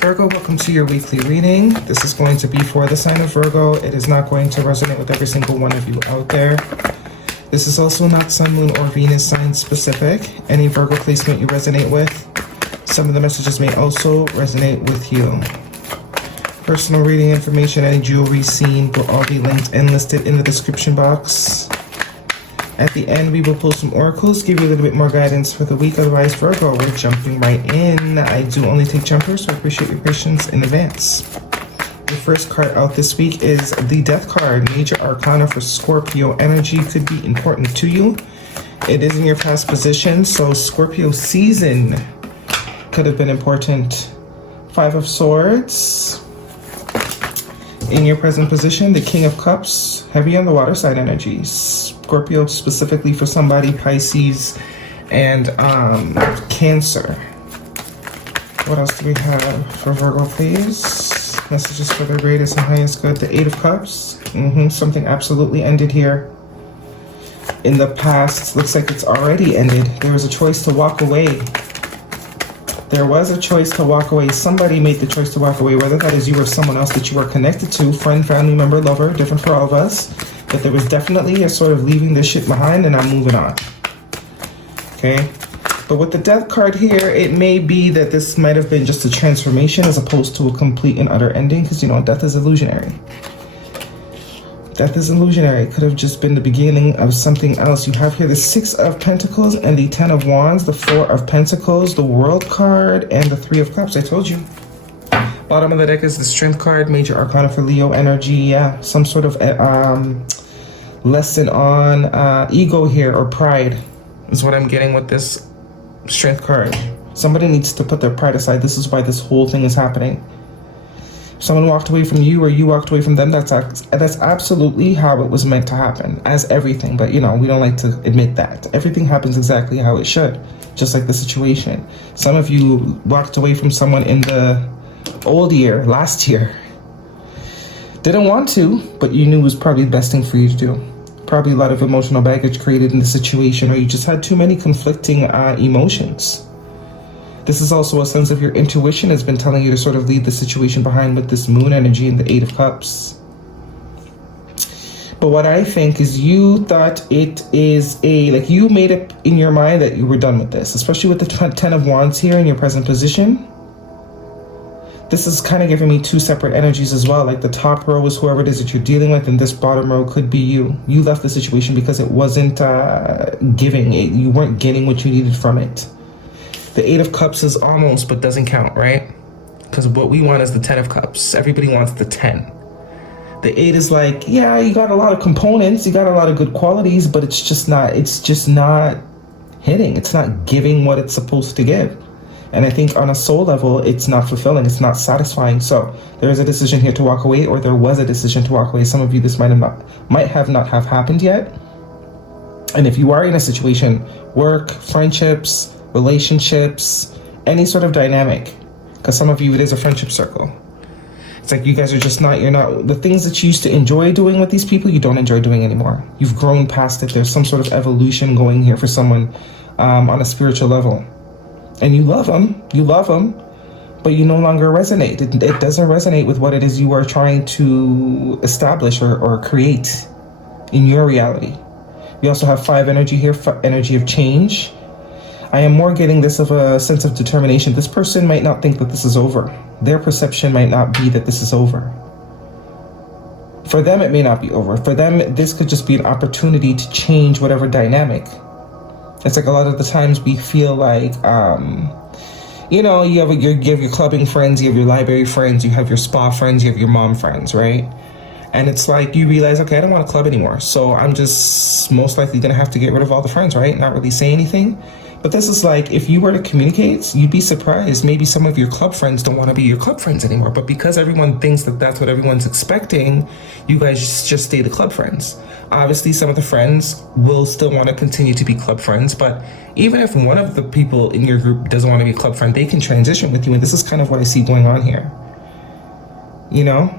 Virgo, welcome to your weekly reading. This is going to be for the sign of Virgo. It is not going to resonate with every single one of you out there. This is also not Sun, Moon, or Venus sign specific. Any Virgo placement you resonate with, some of the messages may also resonate with you. Personal reading information, any jewelry seen will all be linked and listed in the description box. At the end, we will pull some oracles, give you a little bit more guidance for the week. Otherwise, Virgo, we're jumping right in. I do only take jumpers, so I appreciate your patience in advance. The first card out this week is the Death card. Major Arcana for Scorpio energy could be important to you. It is in your past position, so Scorpio season could have been important. Five of Swords. In your present position, the King of Cups, heavy on the water side energies. Scorpio specifically for somebody, Pisces, and Cancer. What else do we have for Virgo, please? Messages for the greatest and highest good. The Eight of Cups. Something absolutely ended here. In the past, looks like it's already ended. There was a choice to walk away. There was a choice to walk away. Somebody made the choice to walk away, whether that is you or someone else that you are connected to, friend, family member, lover, different for all of us. But there was definitely a sort of leaving this shit behind and I'm moving on. Okay? But with the Death card here, it may be that this might have been just a transformation as opposed to a complete and utter ending, because, you know, death is illusionary. Death is illusionary. It could have just been the beginning of something else. You have here the Six of Pentacles and the Ten of Wands, the Four of Pentacles, the World card, and the Three of Cups. I told you. Bottom of the deck is the Strength card, Major Arcana for Leo energy. Yeah, some sort of lesson on ego here, or pride is what I'm getting with this Strength card. Somebody needs to put their pride aside. This is why this whole thing is happening. Someone walked away from you or you walked away from them. That's absolutely how it was meant to happen, as everything. But, you know, we don't like to admit that. Everything happens exactly how it should, just like the situation. Some of you walked away from someone in the old year, last year. Didn't want to, but you knew it was probably the best thing for you to do. Probably a lot of emotional baggage created in the situation, or you just had too many conflicting emotions. This is also a sense of your intuition has been telling you to sort of leave the situation behind with this Moon energy and the Eight of Cups. But what I think is you thought it is like you made up in your mind that you were done with this, especially with the Ten of Wands here in your present position. This is kind of giving me two separate energies as well. Like the top row is whoever it is that you're dealing with, and this bottom row could be you. You left the situation because it wasn't giving. You weren't getting what you needed from it. The Eight of Cups is almost, but doesn't count, right? Because what we want is the Ten of Cups. Everybody wants the 10. The 8 is like, yeah, you got a lot of components, you got a lot of good qualities, but it's just not hitting. It's not giving what it's supposed to give. And I think on a soul level, it's not fulfilling. It's not satisfying. So there is a decision here to walk away, or there was a decision to walk away. Some of you, this might not have happened yet. And if you are in a situation, work, friendships, relationships, any sort of dynamic, because some of you, it is a friendship circle. It's like you guys are just you're not, the things that you used to enjoy doing with these people, you don't enjoy doing anymore. You've grown past it. There's some sort of evolution going here for someone on a spiritual level. And you love them, but you no longer resonate. It doesn't resonate with what it is you are trying to establish or create in your reality. We also have 5 energy here, energy of change. I am more getting this of a sense of determination. This person might not think that this is over. Their perception might not be that this is over. For them, it may not be over. For them, this could just be an opportunity to change whatever dynamic. It's like a lot of the times we feel like, you know, you have your clubbing friends, you have your library friends, you have your spa friends, you have your mom friends, right? And it's like you realize, okay, I don't want to club anymore. So I'm just most likely going to have to get rid of all the friends, right? Not really say anything. But this is like, if you were to communicate, you'd be surprised. Maybe some of your club friends don't want to be your club friends anymore. But because everyone thinks that that's what everyone's expecting, you guys just stay the club friends. Obviously, some of the friends will still want to continue to be club friends. But even if one of the people in your group doesn't want to be a club friend, they can transition with you. And this is kind of what I see going on here. You know?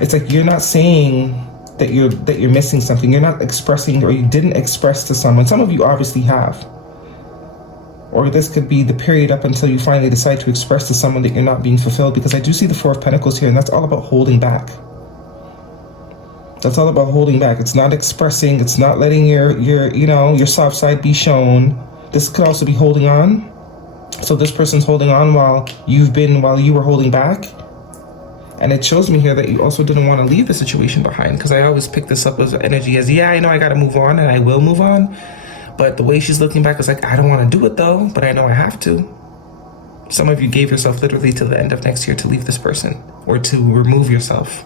It's like you're not saying that you're missing something. You're not expressing, or you didn't express to someone. Some of you obviously have. Or this could be the period up until you finally decide to express to someone that you're not being fulfilled, because I do see the Four of Pentacles here, and that's all about holding back. That's all about holding back. It's not expressing, it's not letting your soft side be shown. This could also be holding on. So this person's holding on while you were holding back. And it shows me here that you also didn't want to leave the situation behind, because I always pick this up as energy as, yeah, I know I got to move on and I will move on. But the way she's looking back is like, I don't want to do it though, but I know I have to. Some of you gave yourself literally till the end of next year to leave this person or to remove yourself.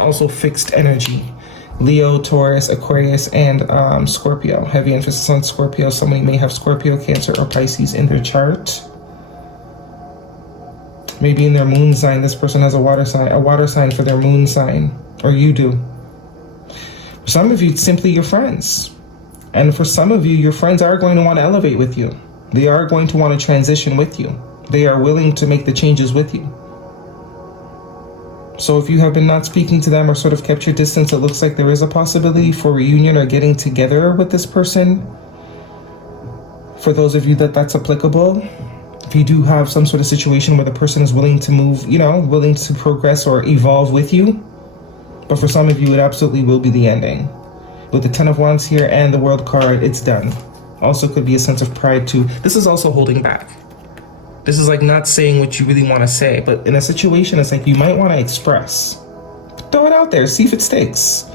Also fixed energy. Leo, Taurus, Aquarius, and Scorpio. Heavy emphasis on Scorpio. Somebody may have Scorpio, Cancer, or Pisces in their chart. Maybe in their moon sign, this person has a water sign for their moon sign, or you do. For some of you, it's simply your friends. And for some of you, your friends are going to want to elevate with you. They are going to want to transition with you. They are willing to make the changes with you. So if you have been not speaking to them or sort of kept your distance, it looks like there is a possibility for reunion or getting together with this person. For those of you that's applicable, if you do have some sort of situation where the person is willing to move, willing to progress or evolve with you. But for some of you, it absolutely will be the ending. With the Ten of Wands here and the World card, it's done. Also could be a sense of pride too. This is also holding back. This is like not saying what you really want to say, but in a situation, it's like you might want to express. Throw it out there, see if it sticks.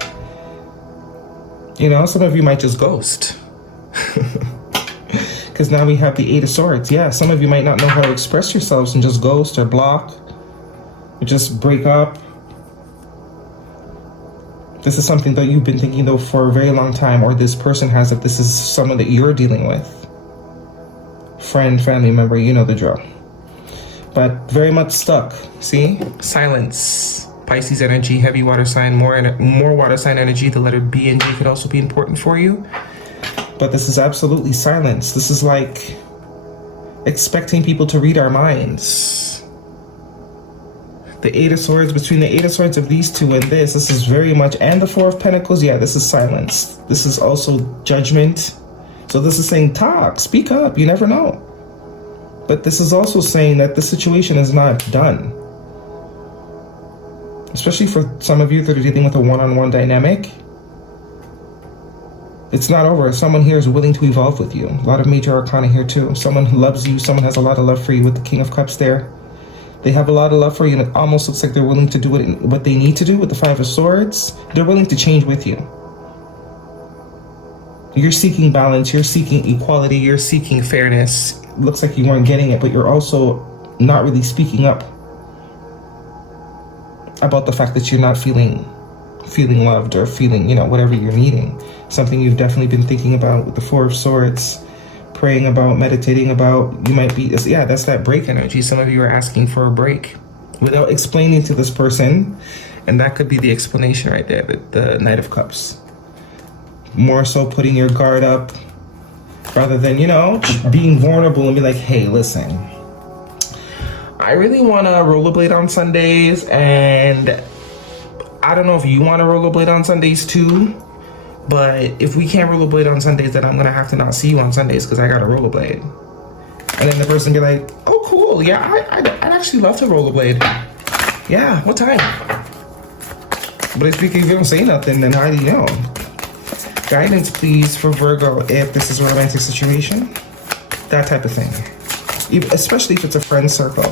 Some of you might just ghost. Because now we have the Eight of Swords. Yeah, some of you might not know how to express yourselves and just ghost or block. Or just break up. This is something that you've been thinking though for a very long time, or this person has, that this is someone that you're dealing with. Friend, family member, you know the drill. But very much stuck. See? Silence. Pisces energy, heavy water sign, more water sign energy. The letter B and G could also be important for you. But this is absolutely silence. This is like expecting people to read our minds. The Eight of Swords, between the Eight of Swords of these two and this is very much, and the Four of Pentacles, yeah, this is silence. This is also judgment. So this is saying, talk, speak up, you never know. But this is also saying that the situation is not done. Especially for some of you that are dealing with a one-on-one dynamic. It's not over. Someone here is willing to evolve with you. A lot of major arcana here too. Someone who loves you, someone has a lot of love for you with the King of Cups there. They have a lot of love for you, and it almost looks like they're willing to do what they need to do with the Five of Swords. They're willing to change with you. You're seeking balance, you're seeking equality, you're seeking fairness. It looks like you weren't getting it, but you're also not really speaking up about the fact that you're not feeling loved or feeling, whatever you're needing. Something you've definitely been thinking about with the Four of Swords. Praying about, meditating about. You might be, yeah, that's that break energy. Some of you are asking for a break without explaining to this person, and that could be the explanation right there, the Knight of Cups. More so putting your guard up rather than, being vulnerable and be like, hey, listen, I really want to rollerblade on Sundays, and I don't know if you want to rollerblade on Sundays too. But if we can't rollerblade on Sundays, then I'm going to have to not see you on Sundays because I got to rollerblade. And then the person be like, oh, cool. Yeah, I'd actually love to rollerblade. Yeah, what time? But if you don't say nothing, then how do you know? Guidance, please, for Virgo if this is a romantic situation. That type of thing. Especially if it's a friend circle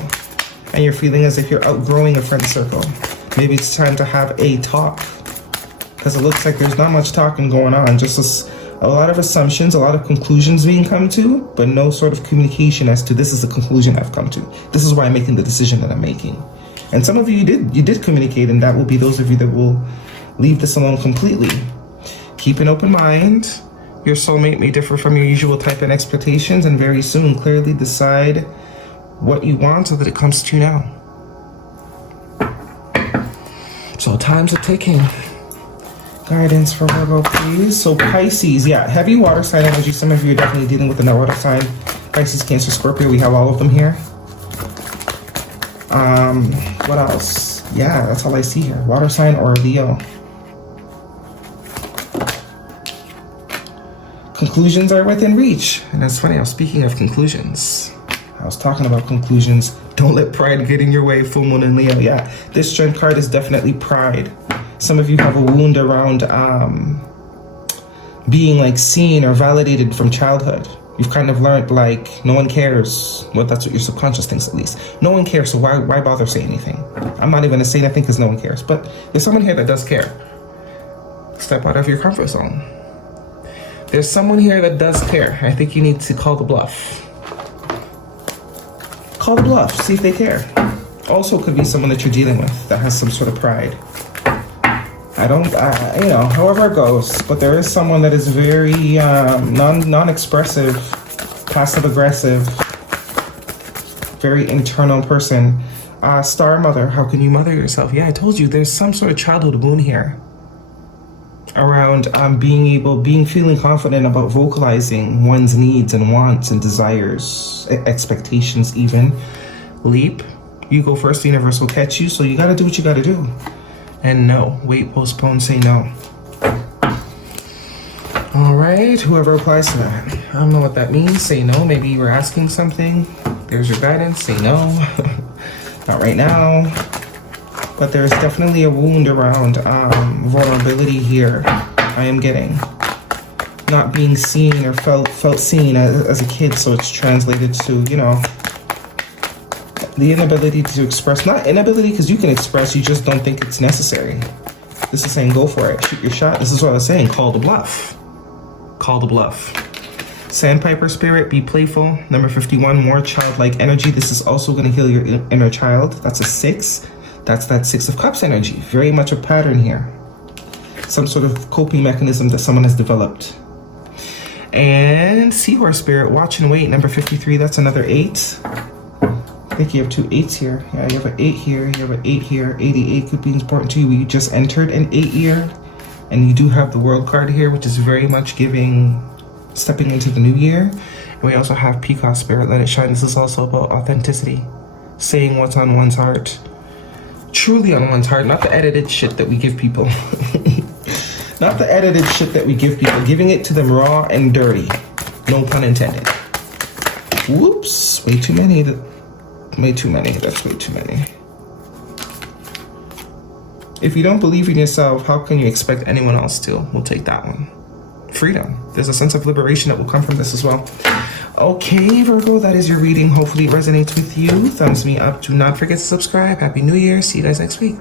and you're feeling as if you're outgrowing a friend circle. Maybe it's time to have a talk. Because it looks like there's not much talking going on, just a lot of assumptions, a lot of conclusions being come to, but no sort of communication as to this is the conclusion I've come to. This is why I'm making the decision that I'm making. And some of you did communicate, and that will be those of you that will leave this alone completely. Keep an open mind. Your soulmate may differ from your usual type and expectations, and very soon clearly decide what you want so that it comes to you now. So times are ticking. Guidance for Virgo, please. So Pisces, yeah, heavy water sign energy. Some of you are definitely dealing with the water sign. Pisces, Cancer, Scorpio. We have all of them here. What else? Yeah, that's all I see here. Water sign or Leo. Conclusions are within reach. And that's funny, I was speaking of conclusions. I was talking about conclusions. Don't let pride get in your way, full moon in Leo. Yeah, this strength card is definitely pride. Some of you have a wound around being like seen or validated from childhood. You've kind of learned like no one cares. Well, that's what your subconscious thinks at least. No one cares, so why bother saying anything? I'm not even gonna say anything because no one cares. But there's someone here that does care. Step out of your comfort zone. There's someone here that does care. I think you need to call the bluff. Call the bluff, see if they care. Also could be someone that you're dealing with that has some sort of pride. You know, however it goes, but there is someone that is very non-expressive, passive-aggressive, very internal person. Star mother, how can you mother yourself? Yeah, I told you, there's some sort of childhood wound here around feeling confident about vocalizing one's needs and wants and desires, expectations even. Leap, you go first, the universe will catch you, so you gotta do what you gotta do. And no, wait, postpone, say no. All right, whoever applies to that. I don't know what that means, say no. Maybe you were asking something. There's your guidance, say no. Not right now. But there's definitely a wound around vulnerability here. I am getting. Not being seen or felt seen as a kid, so it's translated to, you know, the inability to express, not inability because you can express, you just don't think it's necessary. This is saying go for it, shoot your shot. This is what I was saying, call the bluff. Call the bluff. Sandpiper spirit, be playful. Number 51, more childlike energy. This is also going to heal your inner child. That's a 6. That's that 6 of Cups energy. Very much a pattern here. Some sort of coping mechanism that someone has developed. And Seahorse spirit, watch and wait. Number 53, that's another 8. I think you have 2 8s here. Yeah, you have an 8 here, you have an 8 here. 88 could be important to you. You just entered an 8 year. And you do have the World card here, which is very much stepping into the new year. And we also have Peacock spirit, let it shine. This is also about authenticity. Saying what's on one's heart. Truly on one's heart, not the edited shit that we give people. Not the edited shit that we give people. Giving it to them raw and dirty. No pun intended. Whoops, way too many. Way too many, that's way too many. If you don't believe in yourself, how can you expect anyone else to? We'll take that one. Freedom. There's a sense of liberation that will come from this as well. Okay, Virgo, that is your reading. Hopefully it resonates with you. Thumbs me up. Do not forget to subscribe. Happy New Year. See you guys next week.